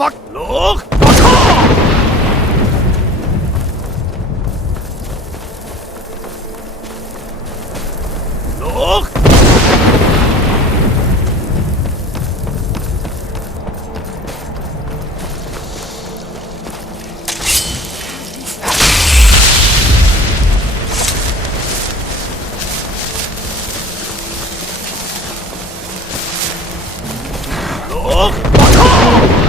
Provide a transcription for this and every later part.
Fuck! Look! Fuck off! Look! Look! Fuck off!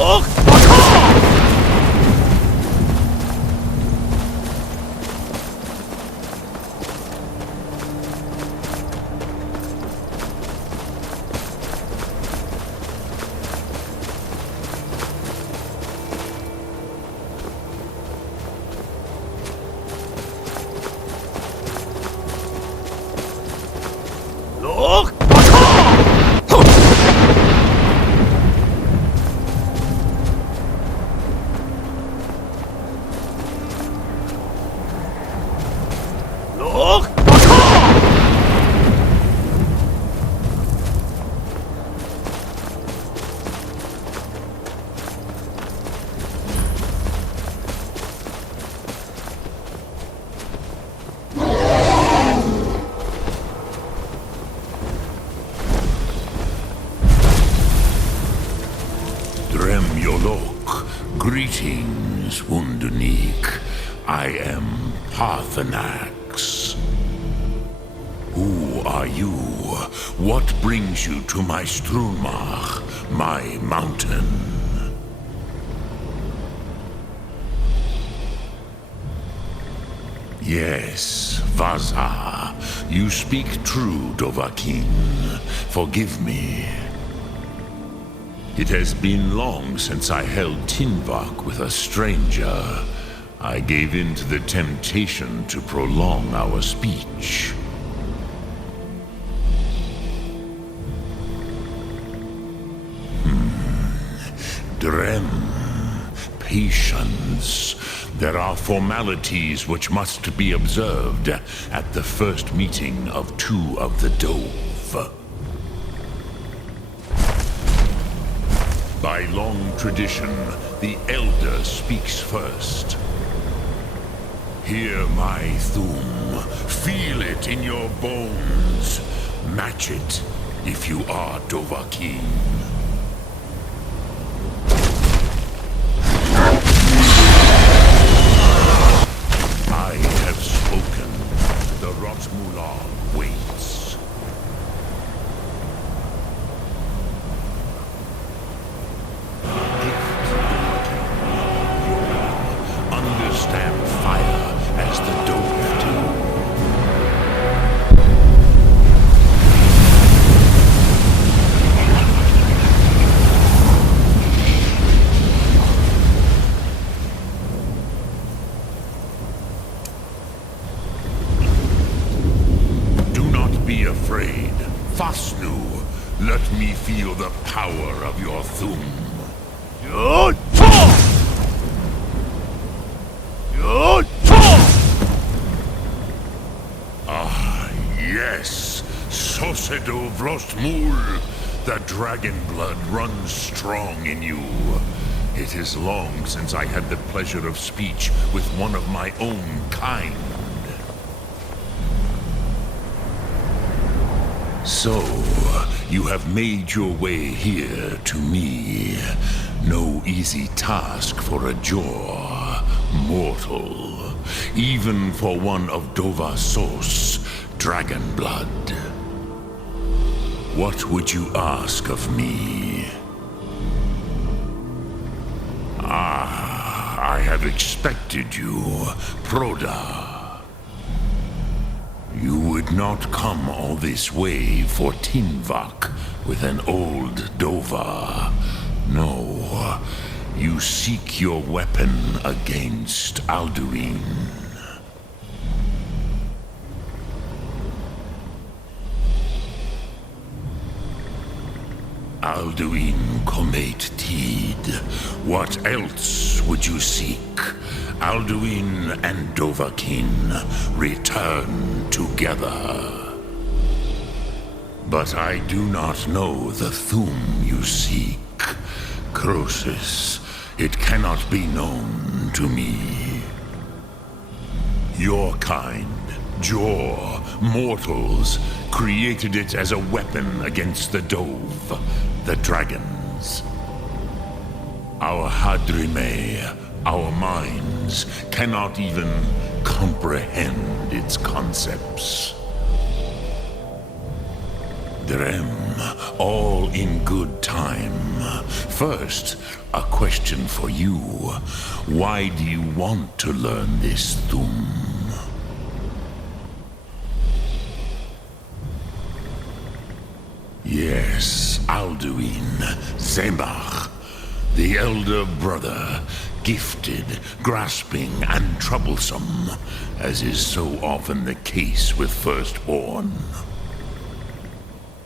Look! Fuck off! Look! Fuck off! Look! Fuck off! Dremyolok, greetings, Wundernik. I am Parthenax. Who are you? What brings you to my Strunmach, my mountain? Yes, Vaza. You speak true, Dovahkiin. Forgive me. It has been long since I held Tinvak with a stranger. I gave in to the temptation to prolong our speech. Drem. Patience. There are formalities which must be observed at the first meeting of two of the Dove. By long tradition, the Elder speaks first. Hear my Thum. Feel it in your bones. Match it if you are Dovahkiin. I have spoken. The Rotmular waits. Understand fire as the Dove do. Do not be afraid. Fasnu, let me feel the power of your Thum. Ah, yes. Sosedo Vrostmul. The dragon blood runs strong in you. It is long since I had the pleasure of speech with one of my own kind. So, you have made your way here to me. No easy task for a Jor, mortal. Even for one of Dovahsos, dragon blood. What would you ask of me? Ah, I have expected you, Proda. You would not come all this way for Tinvak with an old Dova. No, you seek your weapon against Alduin. Alduin Comate Tid. What else would you seek? Alduin and Dovahkiin return together. But I do not know the Thum you seek. Croesus, it cannot be known to me. Your kind, Jor, mortals, created it as a weapon against the Dove, the dragons. Our Hadrime, our minds, cannot even comprehend its concepts. Drem, all in good time. First, a question for you. Why do you want to learn this Thum? Yes, Alduin, Zemach, the elder brother, gifted, grasping, and troublesome, as is so often the case with firstborn.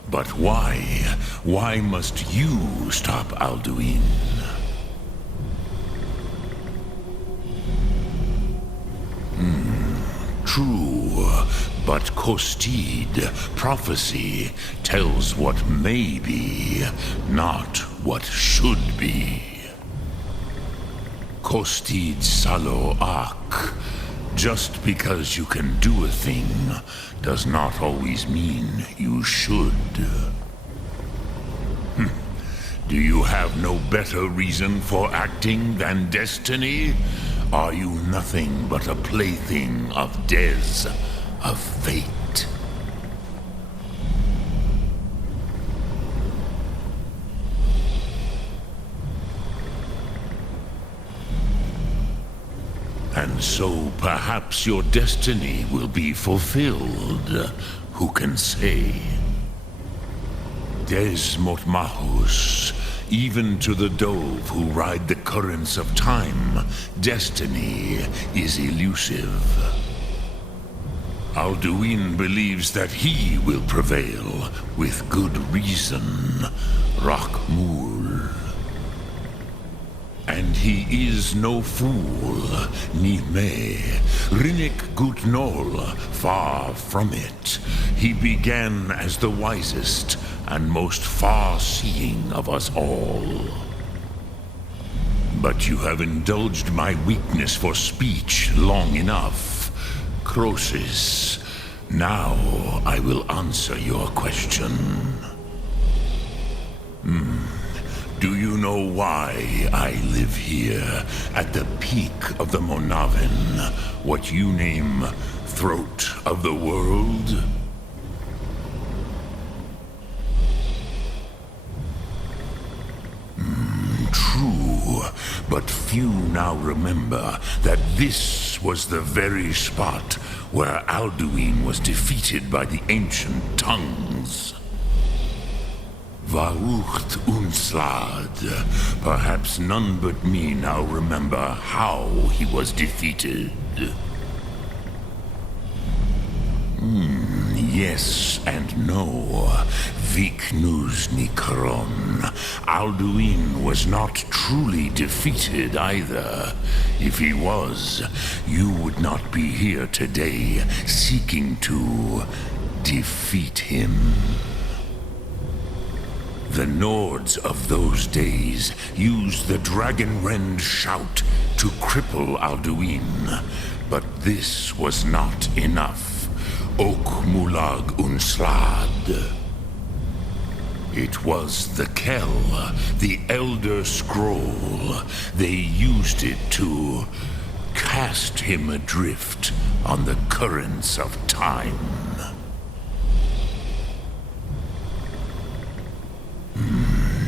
But why? Why must you stop Alduin? True, but Kostid, prophecy, tells what may be, not what should be. Kostid Salo Ak. Just because you can do a thing does not always mean you should. Do you have no better reason for acting than destiny? Are you nothing but a plaything of Dez, of fate? And so perhaps your destiny will be fulfilled. Who can say? Des Motmahus, even to the Dove who ride the currents of time, destiny is elusive. Alduin believes that he will prevail, with good reason. Rakmul. And he is no fool, Nime, Rinnik Gutnol, far from it. He began as the wisest and most far-seeing of us all. But you have indulged my weakness for speech long enough. Croesus, now I will answer your question. Do you know why I live here, at the peak of the Monavin, what you name throat of the world? True, but few now remember that this was the very spot where Alduin was defeated by the ancient tongues. Varucht Unslad. Perhaps none but me now remember how he was defeated. Yes and no. Viknus Nikron. Alduin was not truly defeated either. If he was, you would not be here today seeking to defeat him. The Nords of those days used the Dragonrend shout to cripple Alduin, but this was not enough. Ok Mulag Unslad. It was the Kell, the Elder Scroll. They used it to cast him adrift on the currents of time.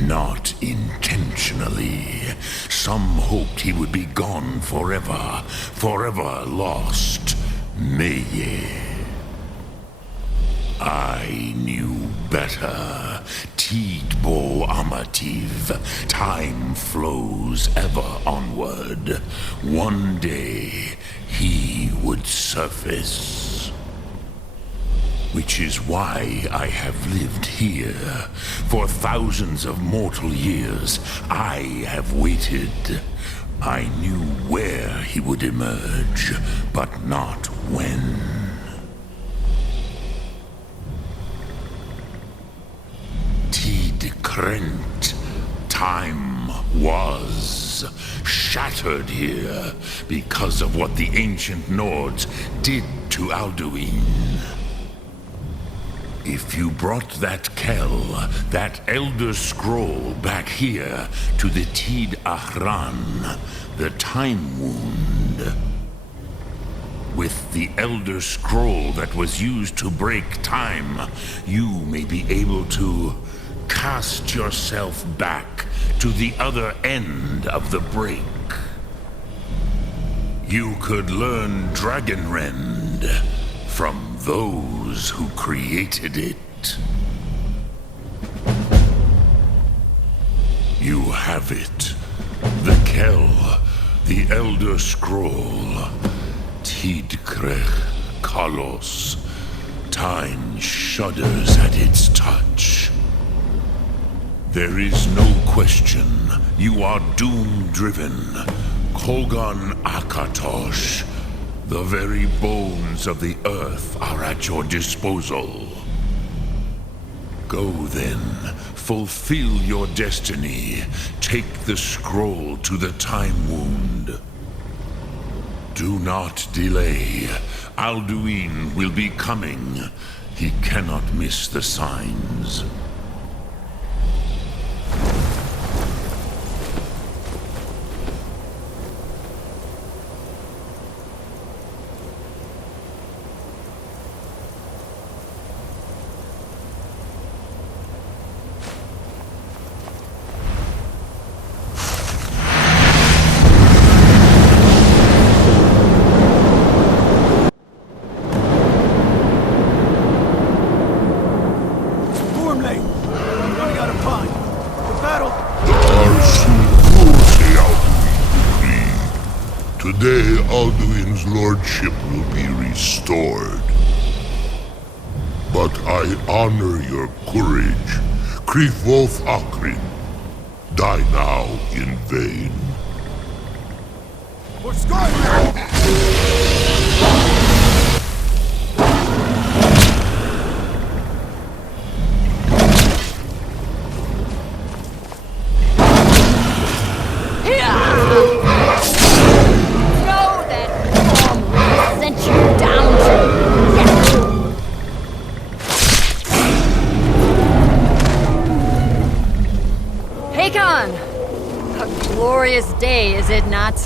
Not intentionally. Some hoped he would be gone forever, forever lost. Meye. I knew better. Tidbo Amativ. Time flows ever onward. One day, he would surface. Which is why I have lived here. For thousands of mortal years, I have waited. I knew where he would emerge, but not when. Krent. Time was shattered here because of what the ancient Nords did to Alduin. If you brought that Kell, that Elder Scroll back here to the Tid Ahran, the Time Wound, with the Elder Scroll that was used to break time, you may be able to cast yourself back to the other end of the break. You could learn Dragonrend from those who created it. You have it. The Kell, the Elder Scroll, Tidkrech Kalos. Time shudders at its touch. There is no question. You are doom-driven. Kogan Akatosh. The very bones of the earth are at your disposal. Go then. Fulfill your destiny. Take the scroll to the Time Wound. Do not delay. Alduin will be coming. He cannot miss the signs. Today, Alduin's lordship will be restored. But I honor your courage. Krifwolf Akrin. Die now in vain. For Skyrim! Glorious day, is it not?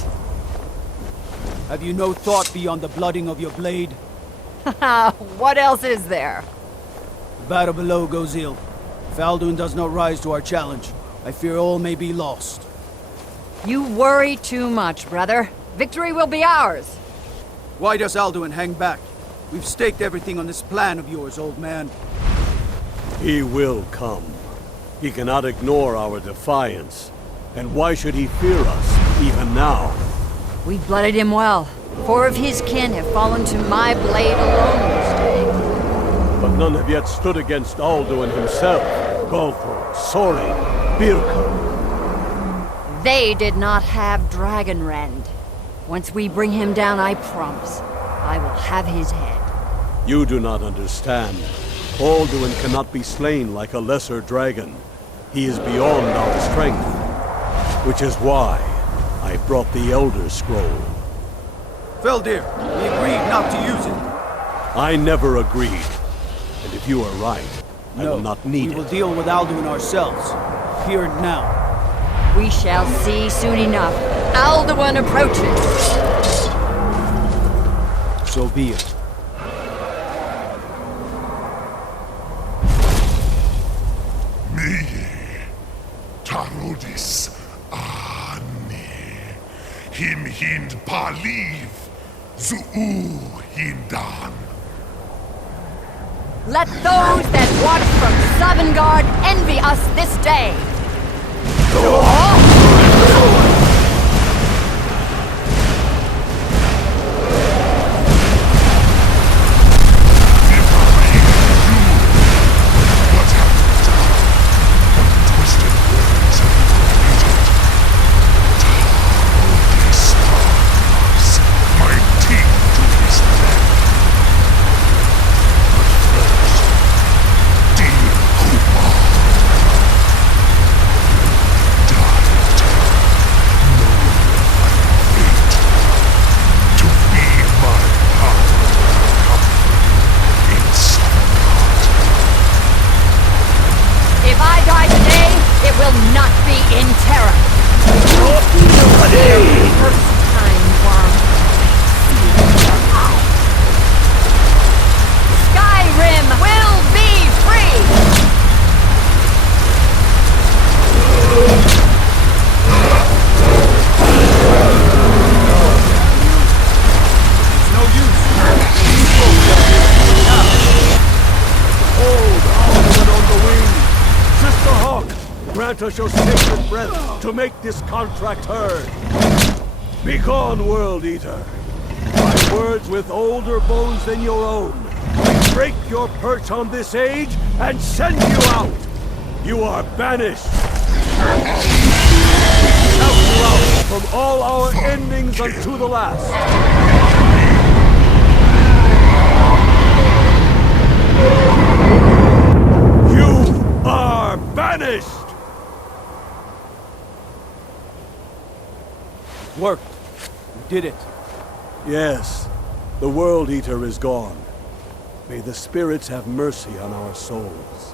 Have you no thought beyond the blooding of your blade? What else is there? The battle below goes ill. If Alduin does not rise to our challenge, I fear all may be lost. You worry too much, brother. Victory will be ours. Why does Alduin hang back? We've staked everything on this plan of yours, old man. He will come. He cannot ignore our defiance. And why should he fear us, even now? We blooded him well. 4 of his kin have fallen to my blade alone this day. But none have yet stood against Alduin himself. Golthor, Sori, Birka. They did not have Dragonrend. Once we bring him down, I promise, I will have his head. You do not understand. Alduin cannot be slain like a lesser dragon. He is beyond our strength. Which is why I brought the Elder Scroll. Feldir, we agreed not to use it. I never agreed. And if you are right, I will not need we will it. deal with Alduin ourselves. Here and now. We shall see soon enough. Alduin approaches. So be it. Me, Tarodis. Him hind paliv, zuu hindan. Let those that watch from Sovngarde envy us this day! Skyrim will be free! It's no use. Hold Alderman on the wing! Sister Hawk, grant us your sacred breath to make this contract heard. Begone, World Eater. My words with older bones than your own. We break your perch on this age and send you out. You are banished. Shout you out from all our endings unto the last. You are banished! Worked. We did it. Yes, the World Eater is gone. May the spirits have mercy on our souls.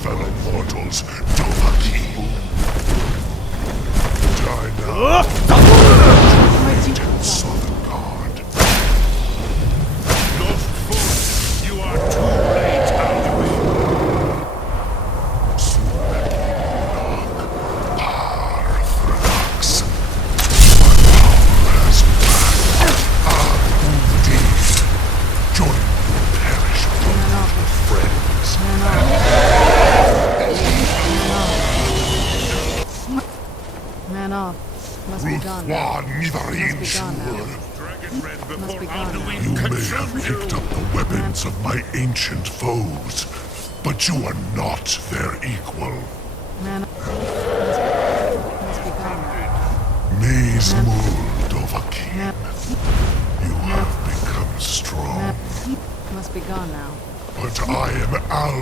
Fellow mortals, Dovahki. Die now. Sovngarde. Lost foot, you are too late, Alduin. Sunaki Par Thrax. My power has passed. Indeed. Join me, perish brother, friends. Man off. Must be gone now. Nidarin Must be gone now. Shur. Dragon Red before be gone now. Alduin You may have consumes picked you. up the weapons of my ancient foes, but you are not their equal. Man off. Must be gone now. Maze Mul Dovahki. Man, You have become strong, must be gone now. but I am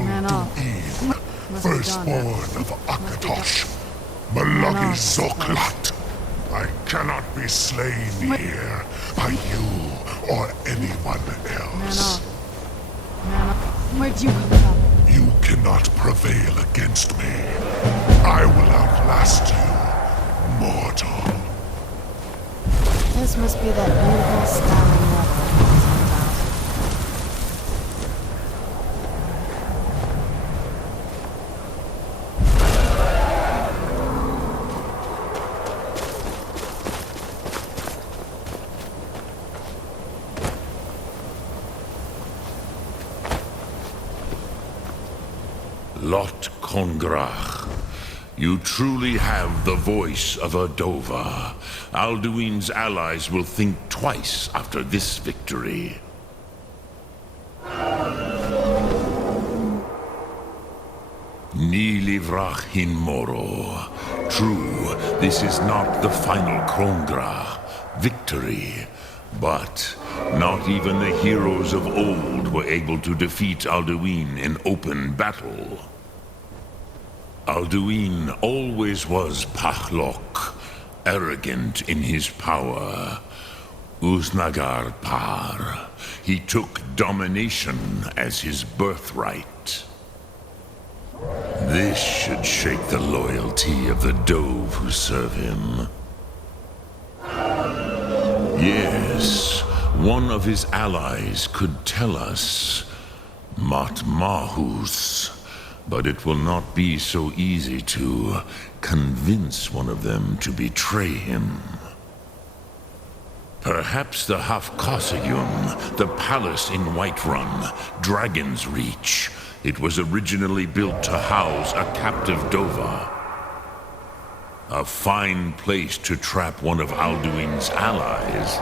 Man off. Alduin, Must be gone firstborn now. of Akatosh, Malagi off. Zoklat. I cannot be slain here by you or anyone Man else. off. Man off. Where'd you come from? You cannot prevail against me. I will outlast you, mortal. This must be that beautiful Skyrim weather. Lot Kongrach. You truly have the voice of a Dova. Alduin's allies will think twice after this victory. Ni livrach hin moro. True, this is not the final Kongrach victory. But not even the heroes of old were able to defeat Alduin in open battle. Alduin always was Pachlok, arrogant in his power. Uznagar Par. He took domination as his birthright. This should shake the loyalty of the Dove who serve him. Yes, one of his allies could tell us. Matmahus. But it will not be so easy to convince one of them to betray him. Perhaps the Hafkasayun, the palace in Whiterun, Dragon's Reach. It was originally built to house a captive Dova. A fine place to trap one of Alduin's allies,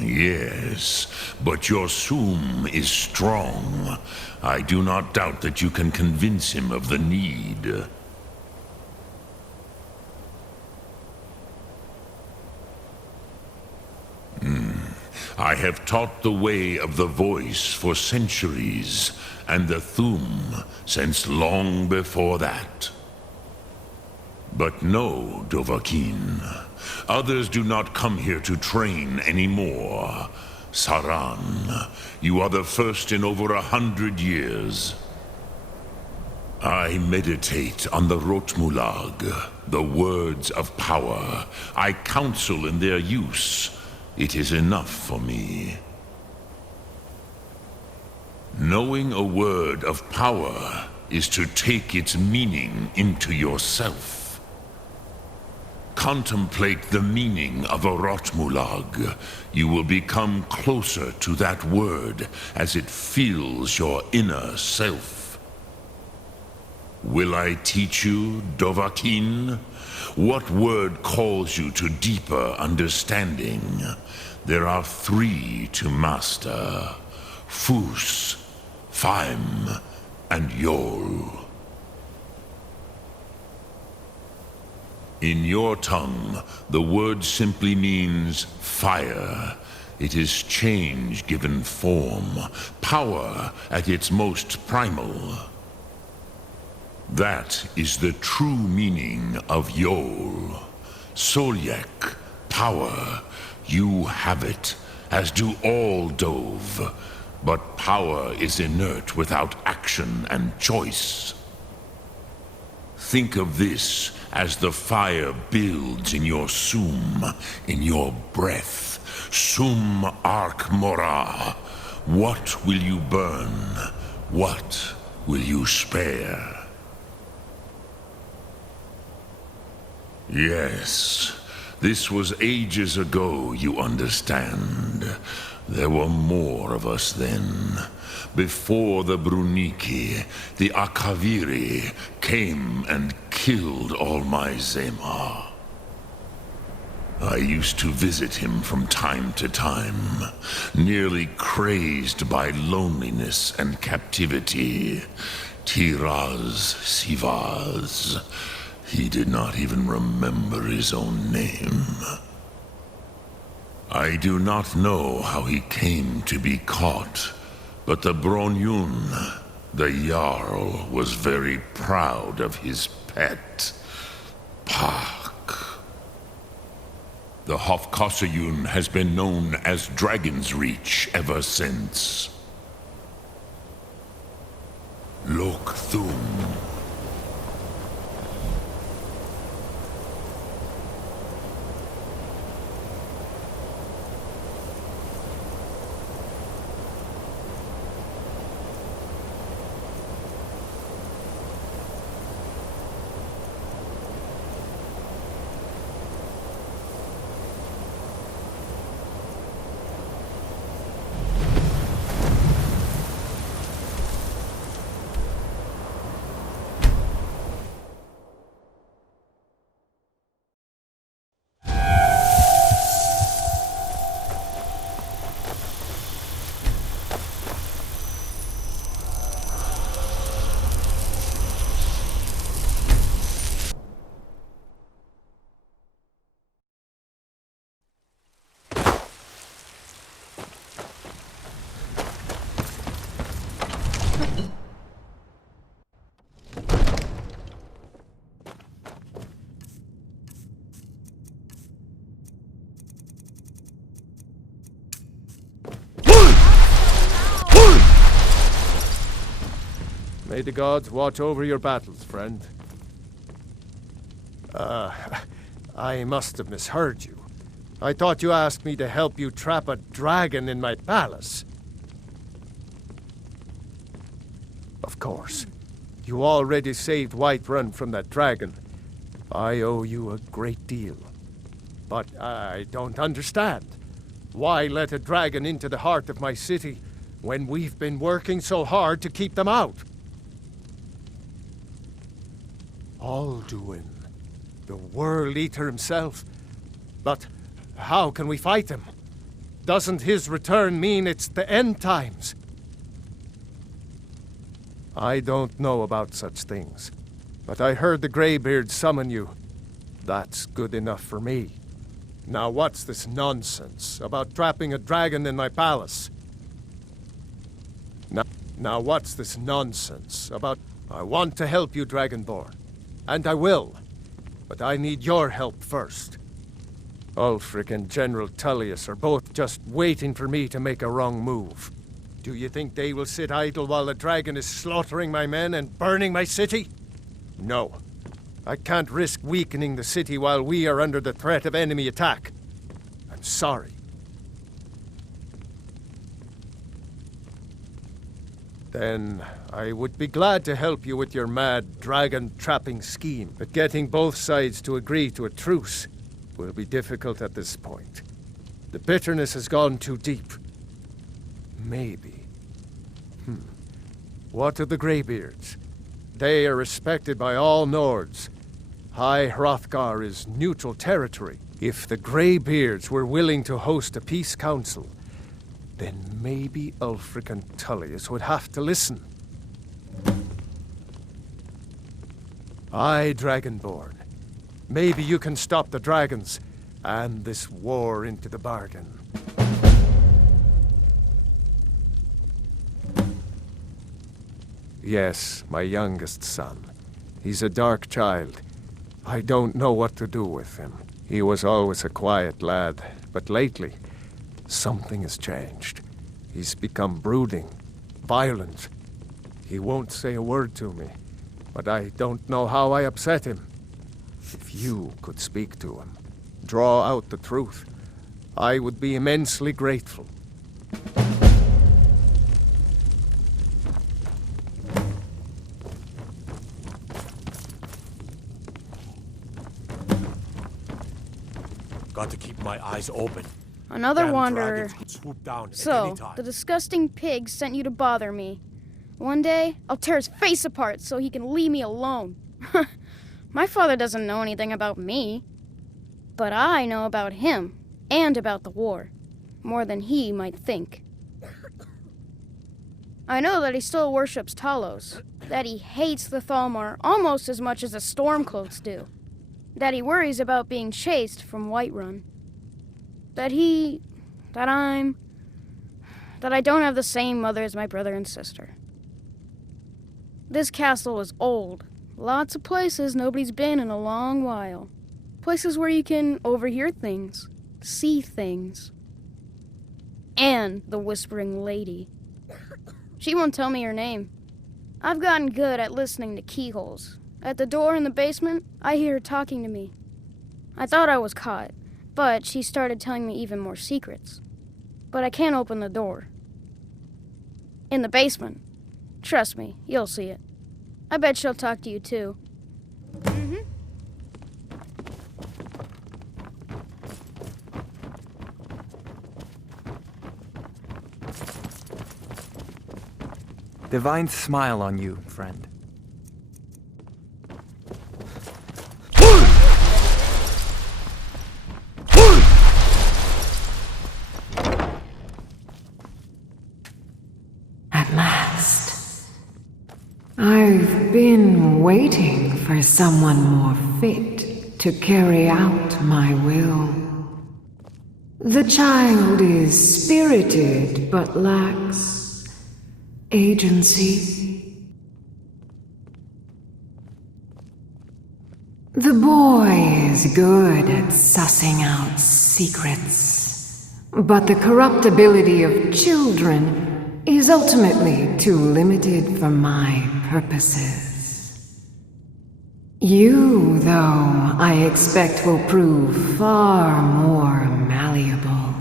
Yes, but your Sum is strong. I do not doubt that you can convince him of the need. I have taught the way of the voice for centuries, and the Thum since long before that. But no, Dovahkiin. Others do not come here to train anymore. Saran, you are the first in over 100 years. I meditate on the Rotmulag, the words of power. I counsel in their use. It is enough for me. Knowing a word of power is to take its meaning into yourself. Contemplate the meaning of a Rotmulag. You will become closer to that word as it fills your inner self. Will I teach you, Dovahkiin? What word calls you to deeper understanding? There are 3 to master. Fus, Faim, and Yol. In your tongue, the word simply means fire. It is change given form, power at its most primal. That is the true meaning of Yol. Solyek, power. You have it, as do all Dove. But power is inert without action and choice. Think of this as the fire builds in your Sum, in your breath. Sum Ark Mora. What will you burn? What will you spare? Yes, this was ages ago, you understand. There were more of us then. Before the Bruniki, the Akaviri came and killed all my Zema. I used to visit him from time to time, nearly crazed by loneliness and captivity. Tiraz Sivaz. He did not even remember his own name. I do not know how he came to be caught, but the Bronyun, the Jarl, was very proud of his pet, Pak. The Hofkasayun has been known as Dragon's Reach ever since. Lok Thum. May the gods watch over your battles, friend. I must have misheard you. I thought you asked me to help you trap a dragon in my palace. Of course. You already saved Whiterun from that dragon. I owe you a great deal. But I don't understand. Why let a dragon into the heart of my city when we've been working so hard to keep them out? Alduin, the World Eater himself. But how can we fight him? Doesn't his return mean it's the end times? I don't know about such things, but I heard the Greybeard summon you. That's good enough for me. Now what's this nonsense about trapping a dragon in my palace? Now what's this nonsense about... I want to help you, Dragonborn. And I will. But I need your help first. Ulfric and General Tullius are both just waiting for me to make a wrong move. Do you think they will sit idle while the dragon is slaughtering my men and burning my city? No. I can't risk weakening the city while we are under the threat of enemy attack. I'm sorry. Then I would be glad to help you with your mad dragon-trapping scheme, but getting both sides to agree to a truce will be difficult at this point. The bitterness has gone too deep. Maybe. What of the Greybeards? They are respected by all Nords. High Hrothgar is neutral territory. If the Greybeards were willing to host a peace council, then maybe Ulfric and Tullius would have to listen. Aye, Dragonborn. Maybe you can stop the dragons, and this war into the bargain. Yes, my youngest son. He's a dark child. I don't know what to do with him. He was always a quiet lad, but lately, something has changed. He's become brooding, violent. He won't say a word to me, but I don't know how I upset him. If you could speak to him, draw out the truth, I would be immensely grateful. Got to keep my eyes open. Another Damn wanderer. dragons can swoop down at So, any time. the disgusting pig sent you to bother me. One day, I'll tear his face apart so he can leave me alone. My father doesn't know anything about me. But I know about him, and about the war. More than he might think. I know that he still worships Talos. That he hates the Thalmor almost as much as the Stormcloaks do. That he worries about being chased from Whiterun. That I don't have the same mother as my brother and sister. This castle is old. Lots of places nobody's been in a long while. Places where you can overhear things, see things. And the Whispering Lady. She won't tell me her name. I've gotten good at listening to keyholes. At the door in the basement, I hear her talking to me. I thought I was caught, but she started telling me even more secrets. But I can't open the door. In the basement. Trust me, you'll see it. I bet she'll talk to you too. Divine smile on you, friend. At last. I've been waiting for someone more fit to carry out my will. The child is spirited but lacks agency. The boy is good at sussing out secrets, but the corruptibility of children is ultimately too limited for my purposes. You, though, I expect will prove far more malleable.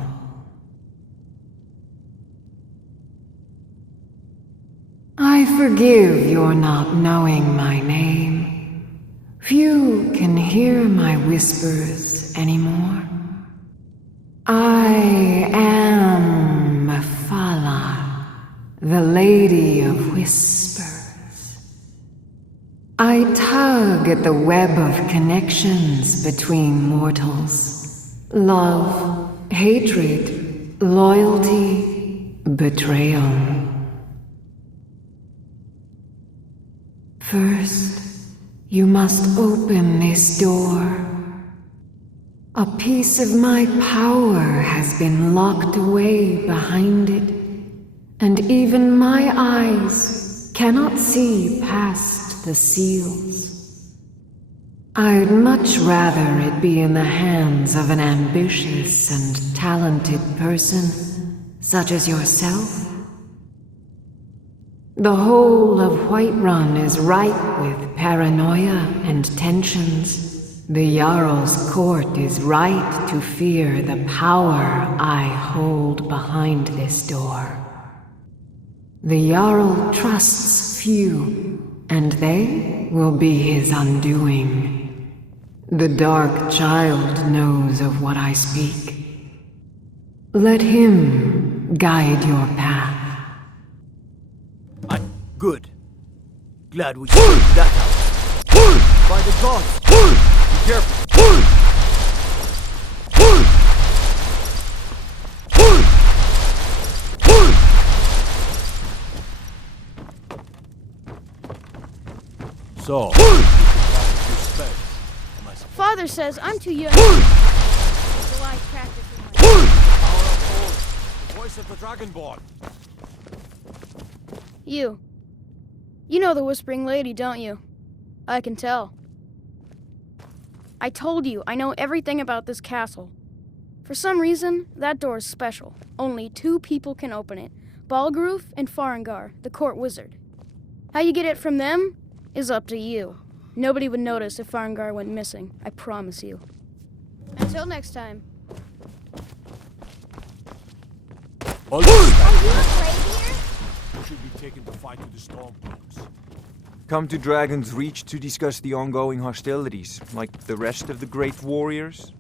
I forgive your not knowing my name. Few can hear my whispers anymore. I am Mephala, the Lady of Whispers. I tug at the web of connections between mortals. Love, hatred, loyalty, betrayal. First, you must open this door. A piece of my power has been locked away behind it, and even my eyes cannot see past the seals. I'd much rather it be in the hands of an ambitious and talented person, such as yourself. The whole of Whiterun is ripe with paranoia and tensions. The Jarl's court is right to fear the power I hold behind this door. The Jarl trusts few, and they will be his undoing. The Dark Child knows of what I speak. Let him guide your path. Good. Glad we sorted that out. By the gods! Be careful! So, Father says I'm too young. So I practice with my power of old, the voice of the Dragonborn. You. You know the Whispering Lady, don't you? I can tell. I told you, I know everything about this castle. For some reason, that door is special. Only 2 people can open it. Balgruf and Farengar, the court wizard. How you get it from them is up to you. Nobody would notice if Farengar went missing, I promise you. Until next time. Are you afraid here? should be taken to fight with the Stormcloaks. Come to Dragon's Reach to discuss the ongoing hostilities, like the rest of the great warriors?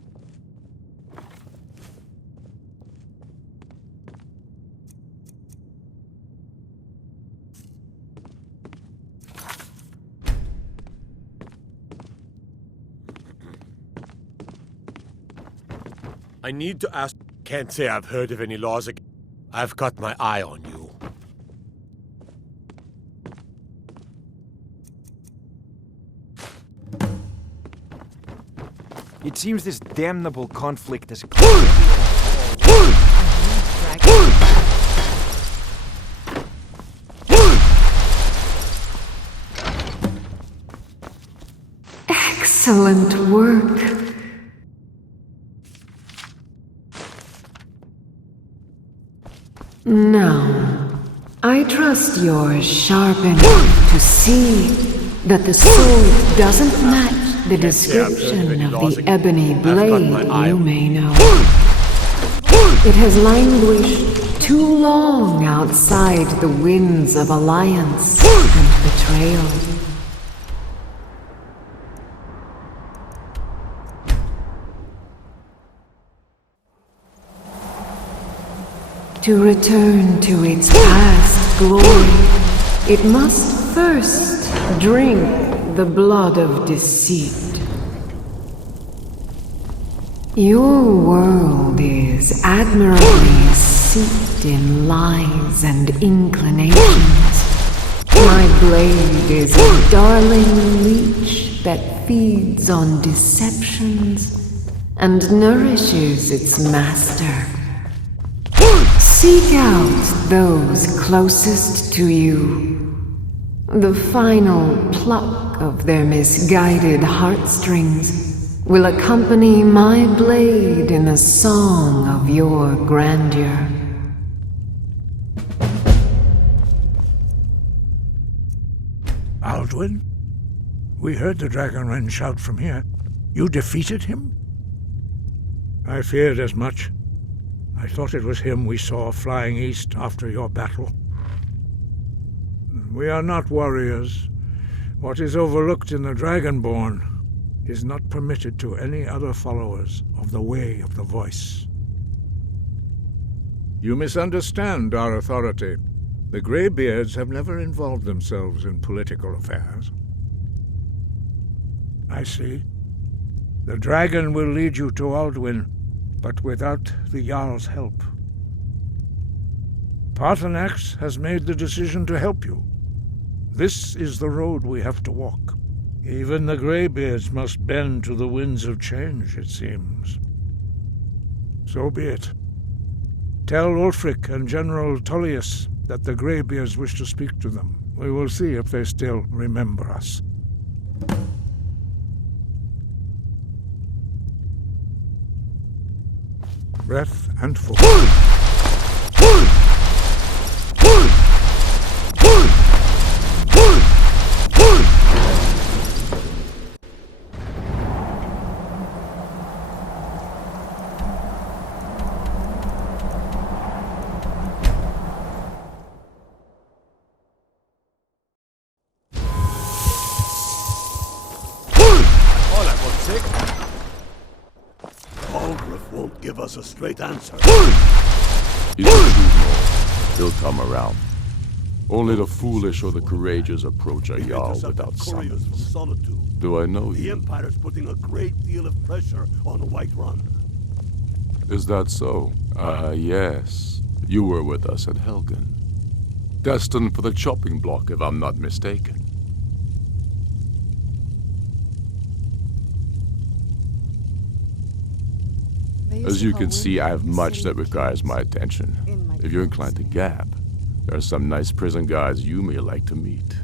I need to ask. Can't say I've heard of any laws again. I've got my eye on you. It seems this damnable conflict has Excellent work. Now, I trust you're sharp enough to see that the sword doesn't match the description of the ebony blade you may know. It has languished too long outside the winds of alliance and betrayal. To return to its past glory, it must first drink the blood of deceit. Your world is admirably steeped in lies and inclinations. My blade is a darling leech that feeds on deceptions and nourishes its master. Seek out those closest to you. The final pluck of their misguided heartstrings will accompany my blade in the song of your grandeur. Alduin? We heard the Dragonren shout from here. You defeated him? I feared as much. I thought it was him we saw flying east after your battle. We are not warriors. What is overlooked in the Dragonborn is not permitted to any other followers of the Way of the Voice. You misunderstand our authority. The Greybeards have never involved themselves in political affairs. I see. The dragon will lead you to Alduin, but without the Jarl's help. Paarthurnax has made the decision to help you. This is the road we have to walk. Even the Greybeards must bend to the winds of change, it seems. So be it. Tell Ulfric and General Tullius that the Greybeards wish to speak to them. We will see if they still remember us. Breath and focus. Give us a straight answer. He's a true lord. He'll come around. Only the foolish or the courageous approach a Jarl without summons. Do I know you? The Empire's putting a great deal of pressure on the White Run. Is that so? Yes. You were with us at Helgen. Destined for the chopping block, if I'm not mistaken. As you can see, I have much that requires my attention. If you're inclined to gab, there are some nice prison guards you may like to meet.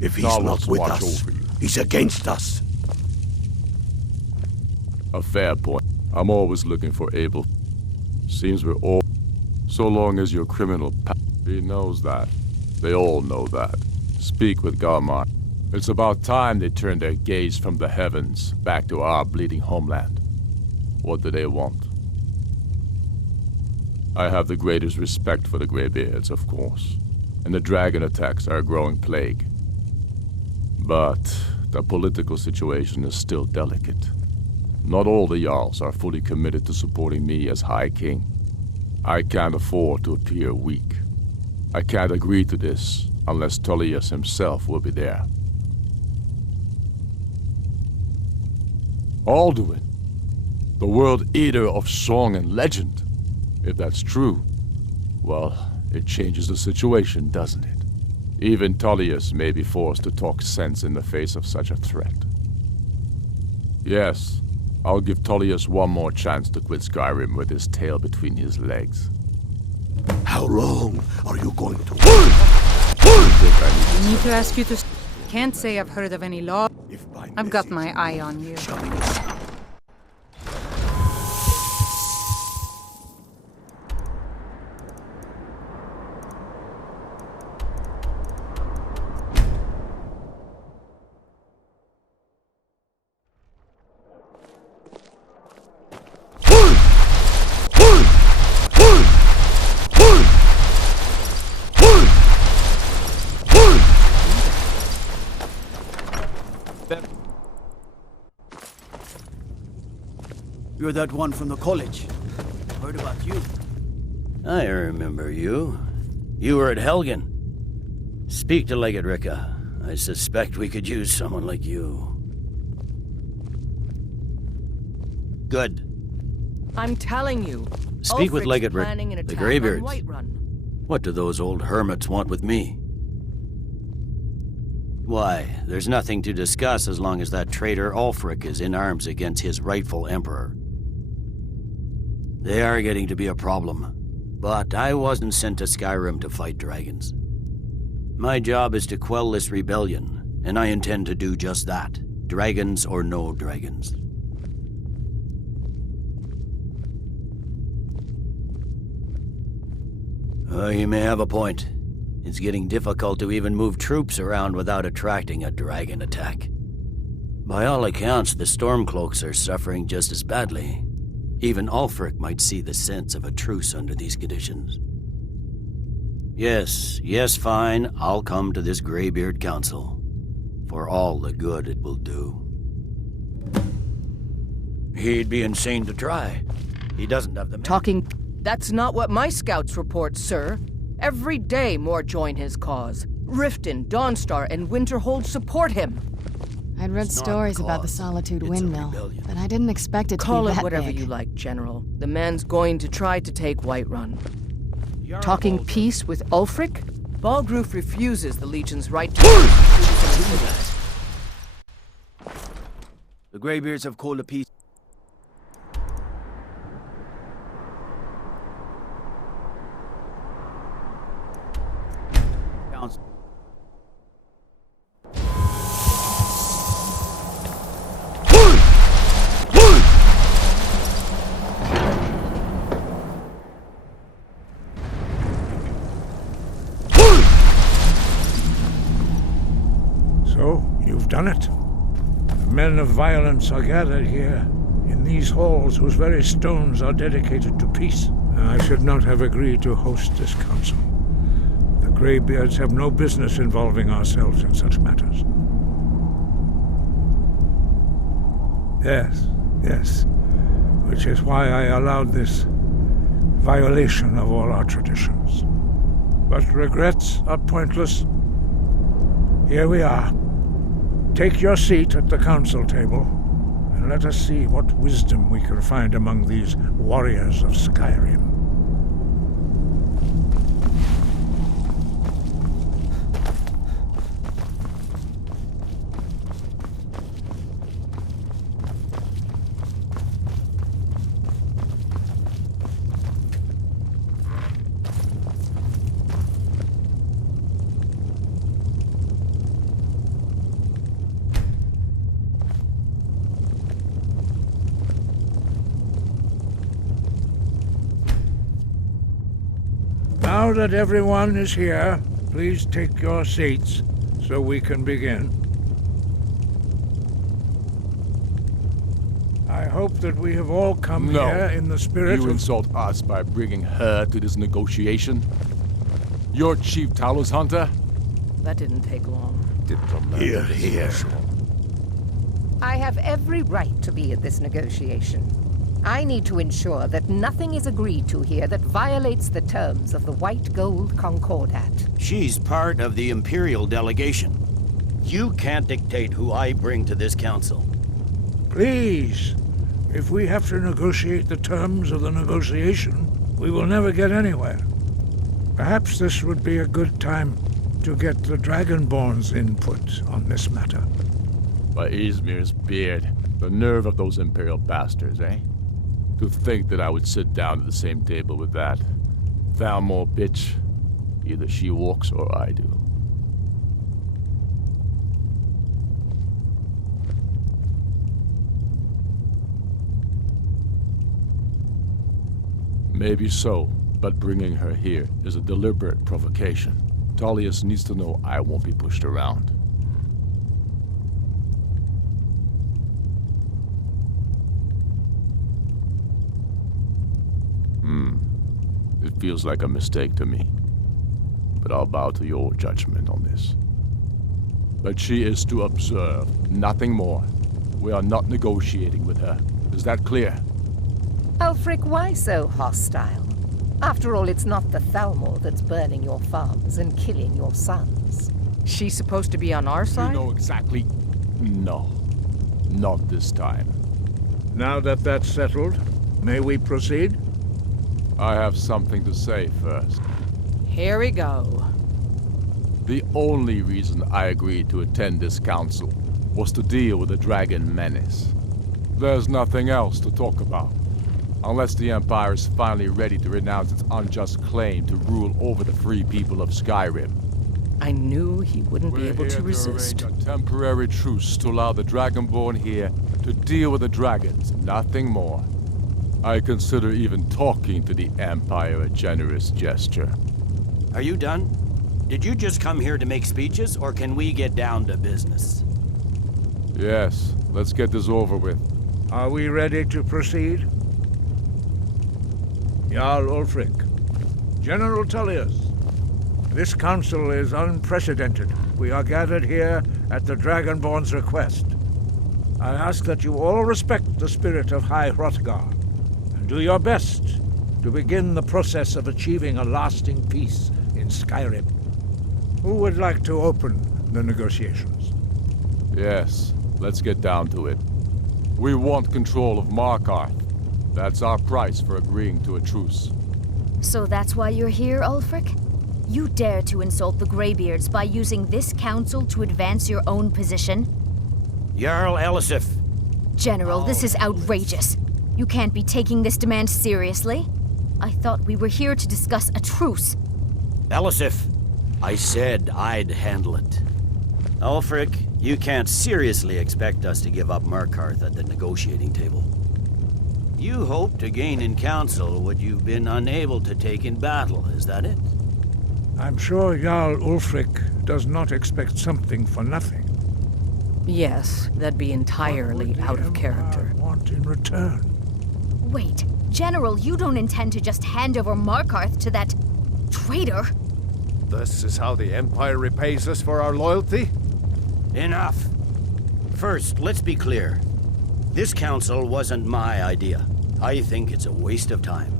If he's not with us, he's against us. A fair point. I'm always looking for able. Seems we're all... So long as you're criminal... He knows that. They all know that. Speak with Garmar. It's about time they turned their gaze from the heavens back to our bleeding homeland. What do they want? I have the greatest respect for the Greybeards, of course, and the dragon attacks are a growing plague. But the political situation is still delicate. Not all the Jarls are fully committed to supporting me as High King. I can't afford to appear weak. I can't agree to this unless Tullius himself will be there. Alduin, the World Eater of song and legend. If that's true, well, it changes the situation, doesn't it? Even Tullius may be forced to talk sense in the face of such a threat. Yes, I'll give Tullius one more chance to quit Skyrim with his tail between his legs. How long are you going to wait? I need to ask you to... Can't say I've heard of any law. I've got my eye on you. You're that one from the college. Heard about you. I remember you. You were at Helgen. Speak to Legate Ricka. I suspect we could use someone like you. Good. I'm telling you. Speak with Legate planning an Ricka, the attack Greybeards. on Whiterun. What do those old hermits want with me? Why, there's nothing to discuss as long as that traitor Ulfric is in arms against his rightful emperor. They are getting to be a problem, but I wasn't sent to Skyrim to fight dragons. My job is to quell this rebellion, and I intend to do just that, dragons or no dragons. You may have a point. It's getting difficult to even move troops around without attracting a dragon attack. By all accounts, the Stormcloaks are suffering just as badly. Even Ulfric might see the sense of a truce under these conditions. Yes, fine. I'll come to this Greybeard Council. For all the good it will do. He'd be insane to try. He doesn't have the men. That's not what my scouts report, sir. Every day more join his cause. Riften, Dawnstar, and Winterhold support him. I'd read stories about the Solitude Windmill, but I didn't expect it to be that big. Call it whatever you like, General. The man's going to try to take Whiterun. Talking peace with Ulfric? Balgruf refuses the Legion's right to... The Greybeards have called a peace. So, you've done it. The men of violence are gathered here, in these halls whose very stones are dedicated to peace. I should not have agreed to host this council. The Greybeards have no business involving ourselves in such matters. Yes. Which is why I allowed this violation of all our traditions. But regrets are pointless. Here we are. Take your seat at the council table, and let us see what wisdom we can find among these warriors of Skyrim. Now that everyone is here, please take your seats so we can begin. I hope that we have all come here in the spirit You insult us by bringing her to this negotiation? Your chief Talos hunter? That didn't take long. Here. I have every right to be at this negotiation. I need to ensure that nothing is agreed to here that violates the terms of the White Gold Concordat. She's part of the Imperial delegation. You can't dictate who I bring to this council. Please, if we have to negotiate the terms of the negotiation, we will never get anywhere. Perhaps this would be a good time to get the Dragonborn's input on this matter. By Izmir's beard, the nerve of those Imperial bastards, eh? To think that I would sit down at the same table with that Thalmor bitch. Either she walks or I do. Maybe so, but bringing her here is a deliberate provocation. Tullius needs to know I won't be pushed around. It feels like a mistake to me, but I'll bow to your judgment on this. But she is to observe, nothing more. We are not negotiating with her. Is that clear? Ulfric, why so hostile? After all, it's not the Thalmor that's burning your farms and killing your sons. She's supposed to be on our side? You know exactly... No. Not this time. Now that that's settled, may we proceed? I have something to say first. Here we go. The only reason I agreed to attend this council was to deal with the dragon menace. There's nothing else to talk about. Unless the Empire is finally ready to renounce its unjust claim to rule over the free people of Skyrim. I knew he wouldn't be able to resist. We're here to arrange a temporary truce to allow the Dragonborn here to deal with the dragons, nothing more. I consider even talking to the Empire a generous gesture. Are you done? did you just come here to make speeches, or can we get down to business? Yes, let's get this over with. Are we ready to proceed? Jarl Ulfric, General Tullius, this council is unprecedented. We are gathered here at the Dragonborn's request. I ask that you all respect the spirit of High Hrothgar, and do your best to begin the process of achieving a lasting peace in Skyrim. Who would like to open the negotiations? Yes, let's get down to it. We want control of Markarth. That's our price for agreeing to a truce. So that's why you're here, Ulfric? You dare to insult the Greybeards by using this council to advance your own position? Jarl Elisif. General, this is outrageous. You can't be taking this demand seriously. I thought we were here to discuss a truce. Elisif, I said I'd handle it. Ulfric, you can't seriously expect us to give up Markarth at the negotiating table. You hope to gain in council what you've been unable to take in battle, is that it? I'm sure Jarl Ulfric does not expect something for nothing. Yes, that'd be entirely out of character. Want in return? Wait, General, you don't intend to just hand over Markarth to that traitor? This is how the Empire repays us for our loyalty? Enough. First, let's be clear. This council wasn't my idea. I think it's a waste of time.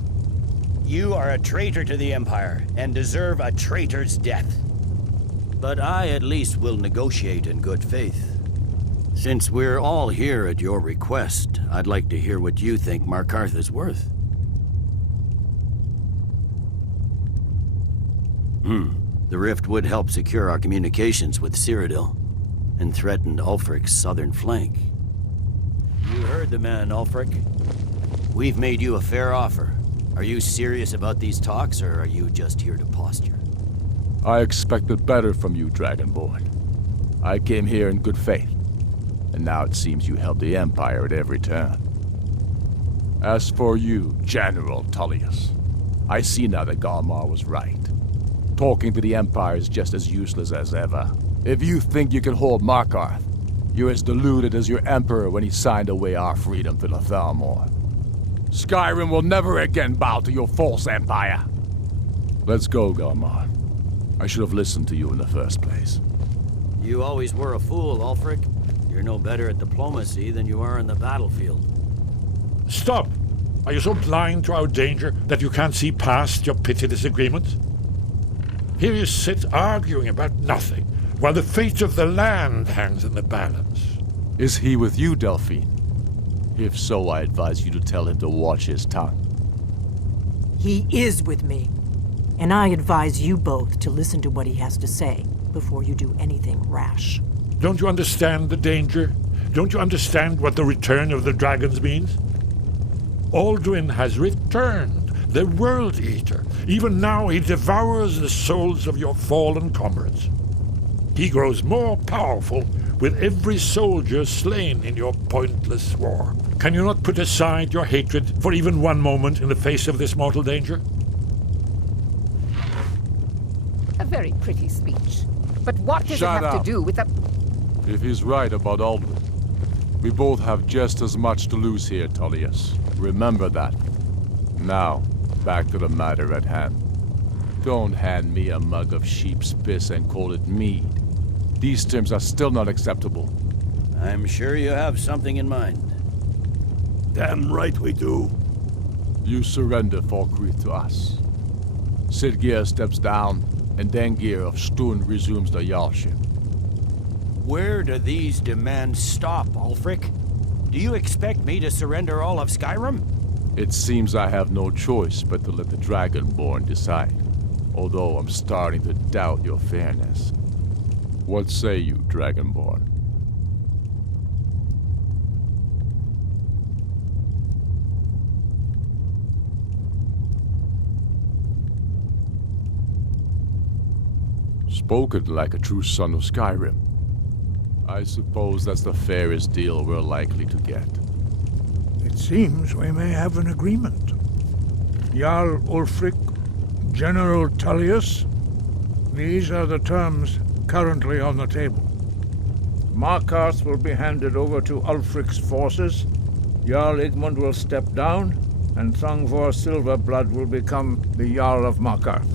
You are a traitor to the Empire and deserve a traitor's death. But I at least will negotiate in good faith. Since we're all here at your request, I'd like to hear what you think Markarth is worth. The rift would help secure our communications with Cyrodiil, and threatened Ulfric's southern flank. You heard the man, Ulfric. We've made you a fair offer. Are you serious about these talks, or are you just here to posture? I expected better from you, Dragonborn. I came here in good faith, and now it seems you help the Empire at every turn. As for you, General Tullius, I see now that Galmar was right. Talking to the Empire is just as useless as ever. If you think you can hold Markarth, you're as deluded as your Emperor when he signed away our freedom to the Thalmor. Skyrim will never again bow to your false empire. Let's go, Galmar. I should have listened to you in the first place. You always were a fool, Ulfric. You're no better at diplomacy than you are in the battlefield. Stop! Are you so blind to our danger that you can't see past your petty disagreements? Here you sit arguing about nothing, while the fate of the land hangs in the balance. Is he with you, Delphine? If so, I advise you to tell him to watch his tongue. He is with me. And I advise you both to listen to what he has to say before you do anything rash. Don't you understand the danger? Don't you understand what the return of the dragons means? Alduin has returned, the World Eater. Even now he devours the souls of your fallen comrades. He grows more powerful with every soldier slain in your pointless war. Can you not put aside your hatred for even one moment in the face of this mortal danger? A very pretty speech. But what does Shut it have up. to do with the... If he's right about Alduin, we both have just as much to lose here, Tullius. Remember that. Now, back to the matter at hand. Don't hand me a mug of sheep's piss and call it mead. These terms are still not acceptable. I'm sure you have something in mind. Damn right we do. You surrender Falkreath to us. Sidgeir steps down, and Dengir of Stun resumes the Jarlship. Where do these demands stop, Ulfric? Do you expect me to surrender all of Skyrim? It seems I have no choice but to let the Dragonborn decide. Although I'm starting to doubt your fairness. What say you, Dragonborn? Spoken like a true son of Skyrim. I suppose that's the fairest deal we're likely to get. It seems we may have an agreement. Jarl Ulfric, General Tullius, These are the terms currently on the table. Markarth will be handed over to Ulfric's forces, Jarl Igmund will step down, and Thongvor Silverblood will become the Jarl of Markarth.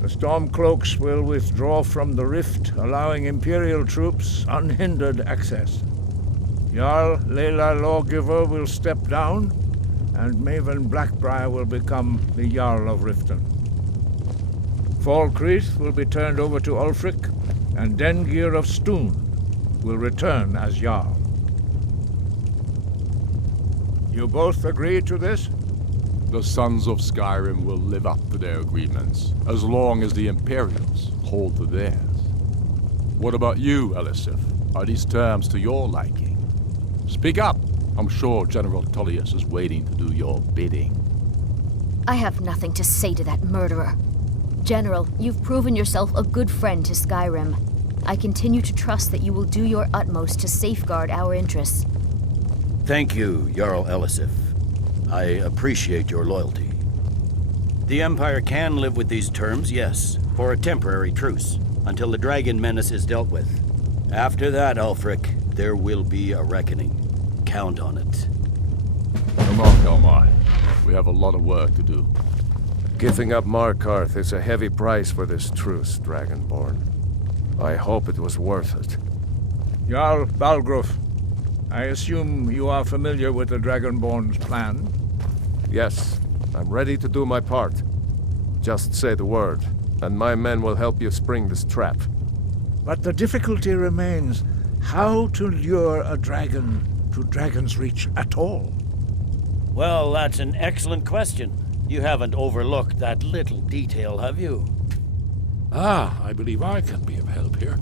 The Stormcloaks will withdraw from the rift, allowing Imperial troops unhindered access. Jarl Leila Lawgiver will step down, and Maven Blackbriar will become the Jarl of Riften. Falkreath will be turned over to Ulfric, and Dengir of Stoon will return as Jarl. You both agree to this? The Sons of Skyrim will live up to their agreements, as long as the Imperials hold to theirs. What about you, Elisif? Are these terms to your liking? Speak up! I'm sure General Tullius is waiting to do your bidding. I have nothing to say to that murderer. General, you've proven yourself a good friend to Skyrim. I continue to trust that you will do your utmost to safeguard our interests. Thank you, Jarl Elisif. I appreciate your loyalty. The Empire can live with these terms, yes, for a temporary truce, until the dragon menace is dealt with. After that, Ulfric, there will be a reckoning. Count on it. Come on, Kalmar. We have a lot of work to do. Giving up Markarth is a heavy price for this truce, Dragonborn. I hope it was worth it. Jarl Balgruf, I assume you are familiar with the Dragonborn's plan? Yes, I'm ready to do my part. Just say the word, and my men will help you spring this trap. But the difficulty remains how to lure a dragon to Dragon's Reach at all. Well, that's an excellent question. You haven't overlooked that little detail, have you? I believe I can be of help here.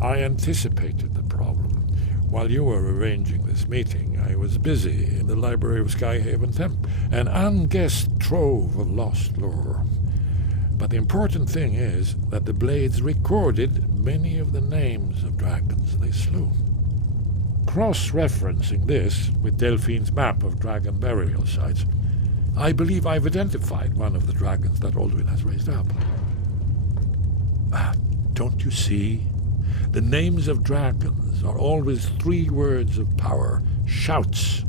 I anticipated the problem. While you were arranging this meeting, I was busy in the library of Skyhaven Temple, an unguessed trove of lost lore. But the important thing is that the Blades recorded many of the names of dragons they slew. Cross-referencing this with Delphine's map of dragon burial sites, I believe I've identified one of the dragons that Alduin has raised up. Don't you see? The names of dragons are always 3 words of power, shouts.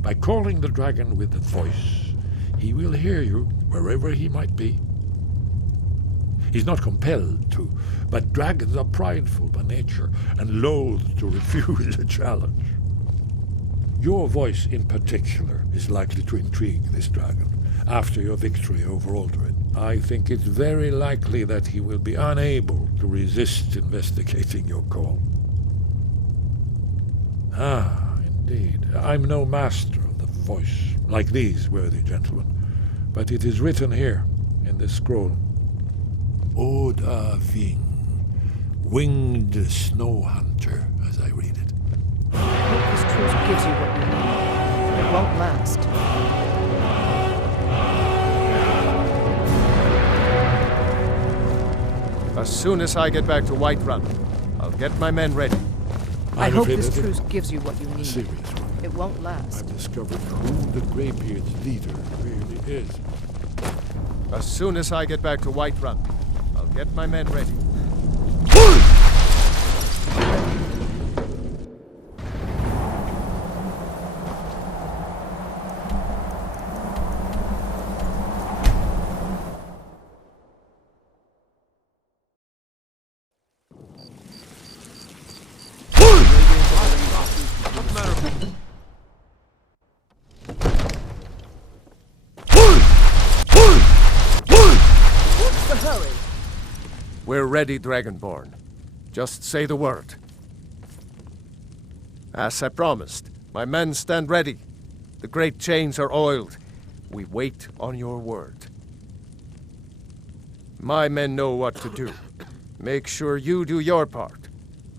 By calling the dragon with the voice, he will hear you wherever he might be. He's not compelled to, but dragons are prideful by nature and loath to refuse a challenge. Your voice in particular is likely to intrigue this dragon after your victory over Alduin. I think it's very likely that he will be unable to resist investigating your call. Indeed. I'm no master of the voice, like these worthy gentlemen, but it is written here in this scroll. Oda Ving, winged snow hunter, as I read it. I hope this truce gives you what you need. It won't last. As soon as I get back to Whiterun, I'll get my men ready. I hope this truce gives you what you need. Serious one. It won't last. I've discovered who the Greybeard's leader really is. As soon as I get back to Whiterun, I'll get my men ready. What's the hurry? We're ready, Dragonborn. Just say the word. As I promised, my men stand ready. The great chains are oiled. We wait on your word. My men know what to do. Make sure you do your part.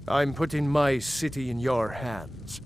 I'm putting my city in your hands.